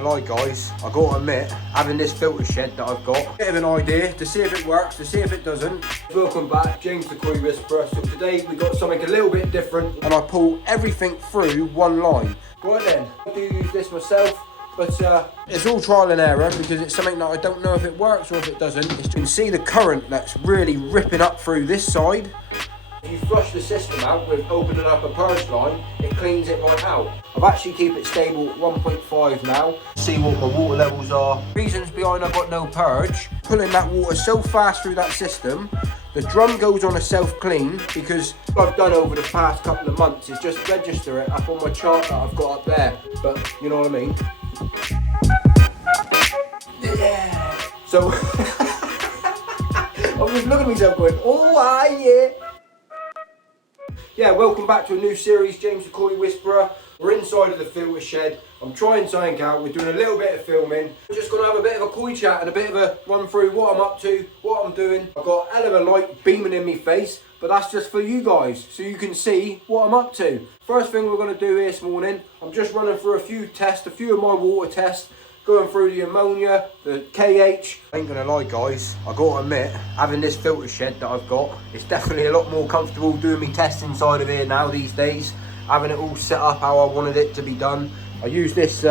gonna lie guys, I gotta admit, having this filter shed that I've got, bit of an idea to see if it works, to see if it doesn't. Welcome back, James the Koi Whisperer. So today we got something a little bit different, and I pull everything through one line. Right then, I do use this myself, but it's all trial and error because it's something that I don't know if it works or if it doesn't. You can see the current that's really ripping up through this side. If you flush the system out with opening up a purge line, it cleans it right out. I've actually keep it stable at 1.5 now. See what my water levels are. Reasons behind I've got no purge. Pulling that water so fast through that system, the drum goes on a self-clean because what I've done over the past couple of months is just register it up on my chart that I've got up there. But you know what I mean? Yeah. So, I'm just looking at myself going, oh yeah. Yeah, welcome back to a new series, James the Koi Whisperer. We're inside of the filter shed. I'm trying something out. We're doing a little bit of filming. We're just going to have a bit of a koi chat and a bit of a run through what I'm up to, what I'm doing. I've got a hell of a light beaming in my face, but that's just for you guys, so you can see what I'm up to. First thing we're going to do here this morning, I'm just running through a few tests, a few of my water tests. Going through the ammonia, the KH. I ain't gonna lie guys, I gotta admit, having this filter shed that I've got, it's definitely a lot more comfortable doing me tests inside of here now these days. Having it all set up how I wanted it to be done. I use this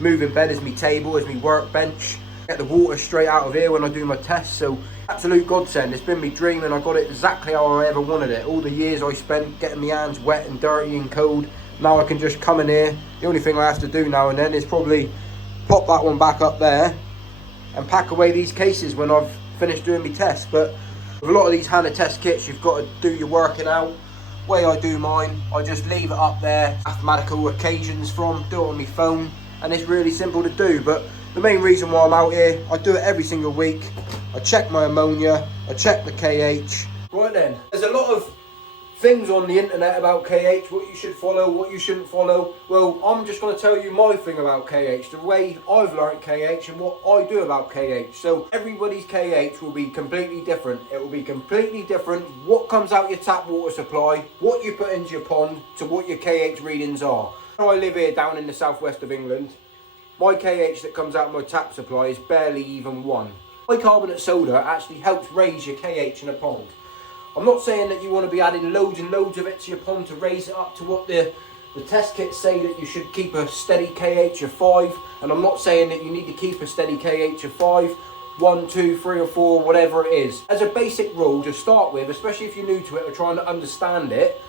moving bed as my table, as my workbench. Get the water straight out of here when I do my tests, so absolute godsend. It's been me dream and I got it exactly how I ever wanted it. All the years I spent getting my hands wet and dirty and cold, now I can just come in here. The only thing I have to do now and then is probably pop that one back up there and pack away these cases when I've finished doing my tests. But with a lot of these Hanna test kits, you've got to do your working out. The way I do mine, I just leave it up there, mathematical occasions from, do it on my phone, and it's really simple to do. But the main reason why I'm out here, I do it every single week. I check my ammonia, I check the KH. Right then, there's a lot of things on the internet about KH, what you should follow, what you shouldn't follow. Well, I'm just going to tell you my thing about KH, the way I've learnt KH and what I do about KH. So everybody's KH will be completely different. It will be completely different what comes out your tap water supply, what you put into your pond, to what your KH readings are. I live here down in the southwest of England. My KH that comes out of my tap supply is barely even 1. Bicarbonate soda actually helps raise your KH in a pond. I'm not saying that you want to be adding loads and loads of it to your pond to raise it up to what the test kits say that you should keep a steady KH of 5. And I'm not saying that you need to keep a steady KH of 5, 1, 2, 3 or 4, whatever it is. As a basic rule to start with, especially if you're new to it or trying to understand it,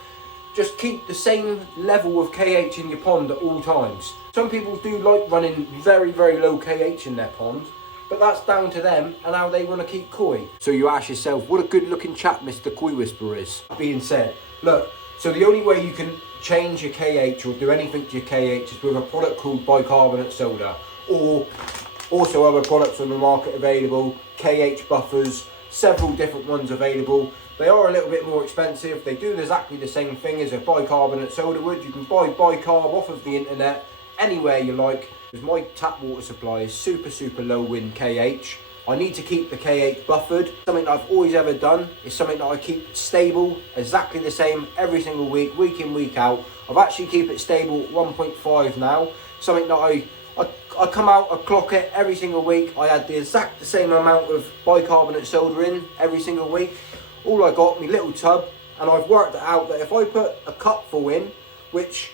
just keep the same level of KH in your pond at all times. Some people do like running very, very low KH in their pond, but that's down to them and how they want to keep koi. So you ask yourself, what a good looking chap Mr. Koi Whisperer is. That being said, look, so the only way you can change your KH or do anything to your KH is with a product called bicarbonate soda, or also other products on the market available, KH buffers, several different ones available. They are a little bit more expensive. They do exactly the same thing as a bicarbonate soda would. You can buy bicarb off of the internet anywhere you like. Because my tap water supply is super low in KH. I need to keep the KH buffered. Something that I've always ever done is something that I keep stable, exactly the same every single week in, week out. I've actually keep it stable at 1.5 now. Something that I come out, I clock it every single week. I add the exact same amount of bicarbonate soda in every single week. All I got, my little tub, and I've worked it out that if I put a cupful in, which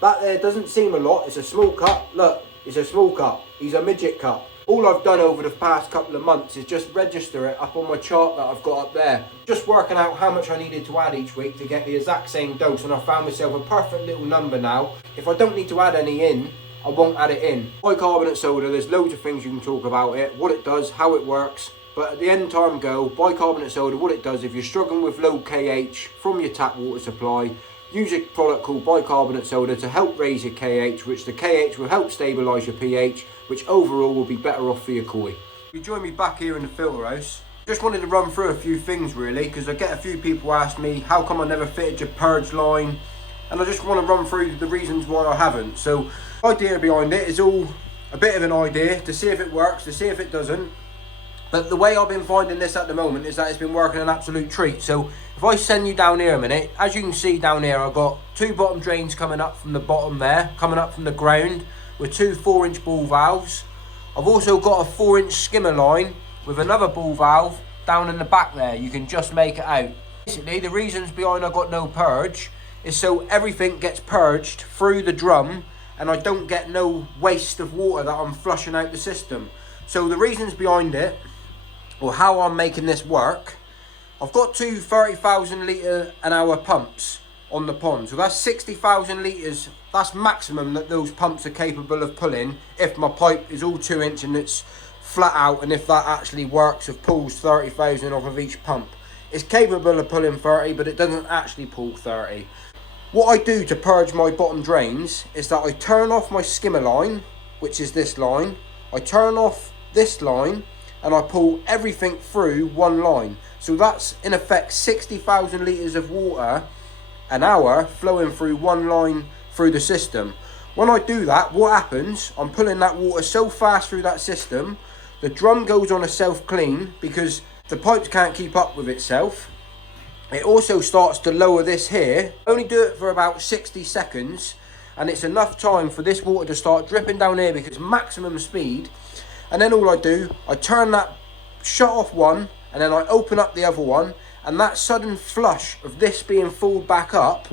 that there doesn't seem a lot, it's a small cup, look. It's a small cup, he's a midget cup. All I've done over the past couple of months is just register it up on my chart that I've got up there. Just working out how much I needed to add each week to get the exact same dose, and I found myself a perfect little number now. If I don't need to add any in, I won't add it in. Bicarbonate soda, there's loads of things you can talk about it, what it does, how it works. But at the end time go, bicarbonate soda, what it does, if you're struggling with low KH from your tap water supply, use a product called bicarbonate soda to help raise your KH, which the KH will help stabilise your pH, which overall will be better off for your koi. You join me back here in the filter house. Just wanted to run through a few things really, because I get a few people ask me, how come I never fitted your purge line? And I just want to run through the reasons why I haven't. So the idea behind it is all a bit of an idea to see if it works, to see if it doesn't. But the way I've been finding this at the moment is that it's been working an absolute treat. So if I send you down here a minute, as you can see down here, I've got 2 bottom drains coming up from the bottom there, coming up from the ground. with two 4-inch ball valves. I've also got a 4-inch skimmer line with another ball valve down in the back there. You can just make it out. Basically, the reasons behind I got no purge is so everything gets purged through the drum and I don't get no waste of water that I'm flushing out the system. So the reasons behind it, or how I'm making this work, I've got two 30,000 litre an hour pumps on the pond. So that's 60,000 litres, that's maximum that those pumps are capable of pulling if my pipe is all 2-inch and it's flat out, and if that actually works, it pulls 30,000 off of each pump. It's capable of pulling 30, but it doesn't actually pull 30. What I do to purge my bottom drains is that I turn off my skimmer line, which is this line. I turn off this line and I pull everything through one line. So that's in effect 60,000 litres of water an hour flowing through one line through the system. When I do that, what happens, I'm pulling that water so fast through that system, the drum goes on a self-clean because the pipes can't keep up with itself. It also starts to lower this here. I only do it for about 60 seconds and it's enough time for this water to start dripping down here because it's maximum speed. And then all I do, I turn that shut off one and then I open up the other one, and that sudden flush of this being filled back up,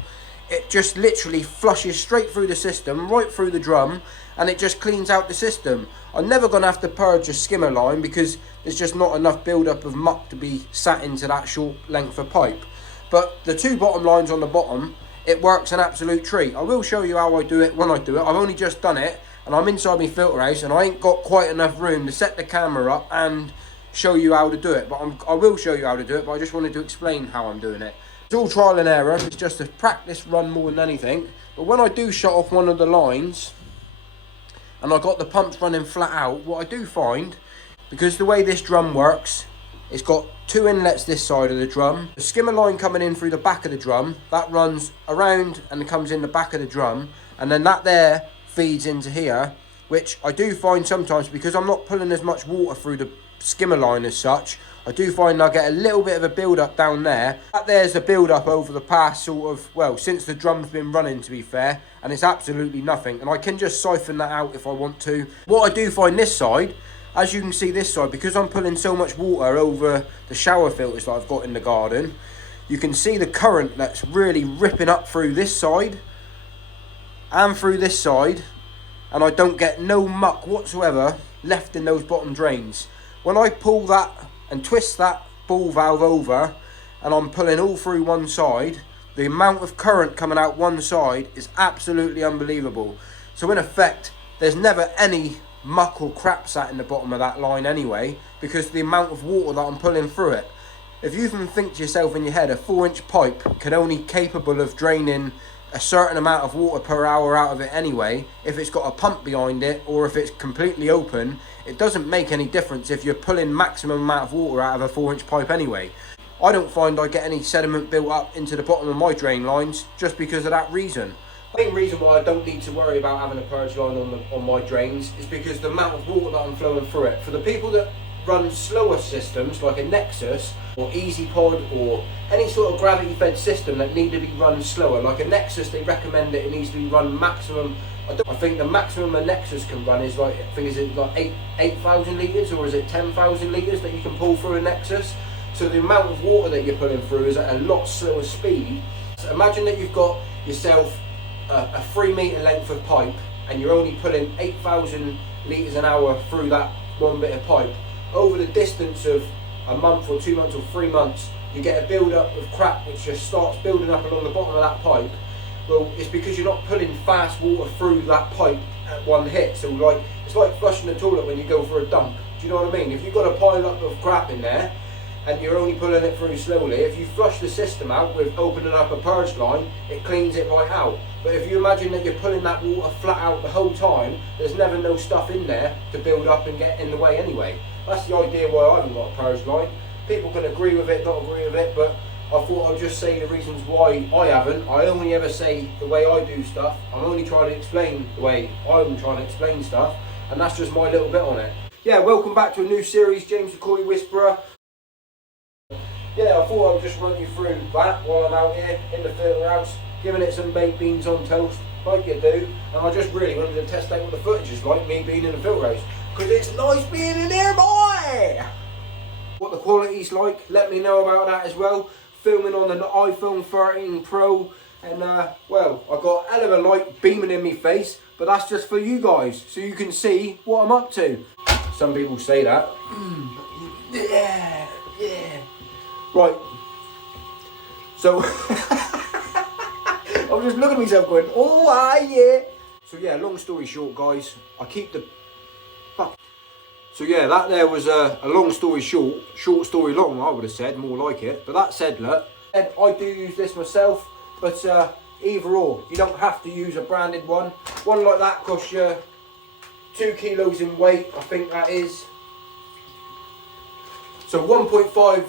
it just literally flushes straight through the system, right through the drum, and it just cleans out the system. I'm never going to have to purge a skimmer line because there's just not enough build-up of muck to be sat into that short length of pipe. But the two bottom lines on the bottom, it works an absolute treat. I will show you how I do it when I do it. I've only just done it and I'm inside my filter house and I ain't got quite enough room to set the camera up and show you how to do it. But I will show you how to do it, but I just wanted to explain how I'm doing it. It's all trial and error. It's just a practice run more than anything. But when I do shut off one of the lines and I got the pumps running flat out, what I do find, because the way this drum works, it's got two inlets this side of the drum. The skimmer line coming in through the back of the drum, that runs around and comes in the back of the drum, and then that there feeds into here, which I do find sometimes, because I'm not pulling as much water through the skimmer line as such, I do find I get a little bit of a build up down there. That there's a build up over the past sort of, well, since the drum's been running, to be fair, and it's absolutely nothing, and I can just siphon that out if I want to. What I do find this side, as you can see this side, because I'm pulling so much water over the shower filters that I've got in the garden, you can see the current that's really ripping up through this side and through this side, and I don't get no muck whatsoever left in those bottom drains. When I pull that and twist that ball valve over and I'm pulling all through one side, the amount of current coming out one side is absolutely unbelievable. So in effect, there's never any muck or crap sat in the bottom of that line anyway, because the amount of water that I'm pulling through it. If you can think to yourself in your head, a 4-inch pipe can only capable of draining a certain amount of water per hour out of it anyway. If it's got a pump behind it or if it's completely open, it doesn't make any difference if you're pulling maximum amount of water out of a 4-inch pipe anyway. I don't find I get any sediment built up into the bottom of my drain lines just because of that reason. The main reason why I don't need to worry about having a purge line on my drains is because the amount of water that I'm flowing through it. For the people that run slower systems like a Nexus or Easy Pod or any sort of gravity fed system that need to be run slower, like a Nexus, they recommend that it needs to be run maximum. I think the maximum a Nexus can run is like, I think is it like 8,000 litres or is it 10,000 litres that you can pull through a Nexus. So the amount of water that you're pulling through is at a lot slower speed. So imagine that you've got yourself a 3 metre length of pipe and you're only pulling 8,000 litres an hour through that one bit of pipe. Over the distance of a month or 2 months or 3 months, you get a build up of crap which just starts building up along the bottom of that pipe. Well, it's because you're not pulling fast water through that pipe at one hit. So like, it's like flushing the toilet when you go for a dump. Do you know what I mean? If you've got a pile up of crap in there and you're only pulling it through slowly, if you flush the system out with opening up a purge line, it cleans it right out. But if you imagine that you're pulling that water flat out the whole time, there's never no stuff in there to build up and get in the way anyway. That's the idea why I haven't got a purge line. People can agree with it, not agree with it, but I thought I'd just say the reasons why I haven't. I only ever say the way I do stuff. I'm only trying to explain the way I'm trying to explain stuff, and that's just my little bit on it. Yeah, welcome back to a new series, James the Koi Whisperer. Yeah, I thought I'd just run you through that while I'm out here in the filter house, giving it some baked beans on toast. like you do, and I just really wanted to test out what the footage is like, me being in the filter house, because it's nice being in here, boy! What the quality's like, let me know about that as well. Filming on an iPhone 13 Pro, and well, I got a hell of a light beaming in my face, but that's just for you guys, so you can see what I'm up to. Some people say that. Yeah, yeah. Right. So, I'm just looking at myself going, oh, yeah. So yeah, long story short, guys, I keep the... Fuck. So yeah, that there was a long story short story long, I would have said, more like it. But that said, look, I do use this myself, but either or, you don't have to use a branded one. One like that costs you 2 kilos in weight, I think that is. So 1.5.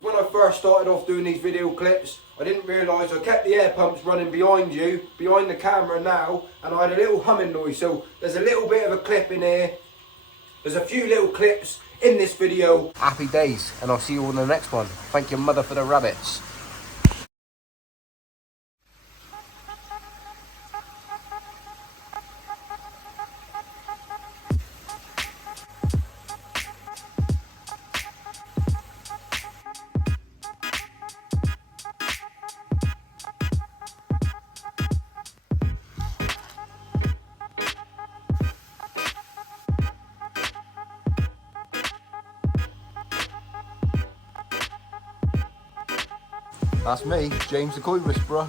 When I first started off doing these video clips, I didn't realise I kept the air pumps running behind you, behind the camera now, and I had a little humming noise. So there's a little bit of a clip in here. There's a few little clips in this video. Happy days, and I'll see you on the next one. Thank your mother for the rabbits. That's me, James the Koi Whisperer.